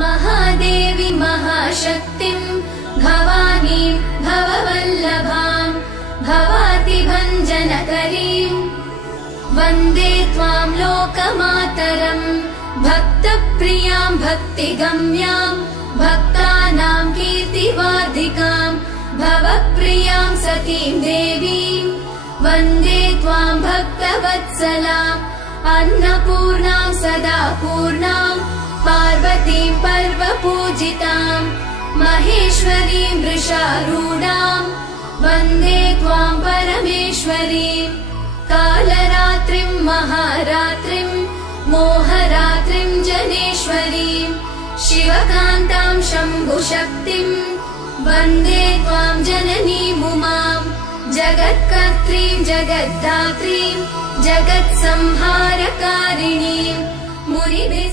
महादेवी महाशक्तिम् भवानीं भववल्लभाम् भवातिभञ्जनकरीम् वन्दे त्वां लोकमातरम् भक्तप्रियां भक्तिगम्यां भक्तानां कीर्तिवार्धिकां भवप्रियां सतीं देवीं वन्दे त्वां भक्तवत्सलाम् अन्नपूर्णां सदा पूर्णां पार्वतीं पर्वपूजितां महेश्वरीं वृषारूढां वन्दे त्वां परमेश्वरीं कालरात्रिं महारात्रिं मोहरात्रिं जनेश्वरीं शिवकान्तां शम्भुशक्तिं वन्दे त्वां जननीमुमां जगत्कर्त्रीं जगद्धात्रीं जगत्संहारकारिणीं मुनिभिः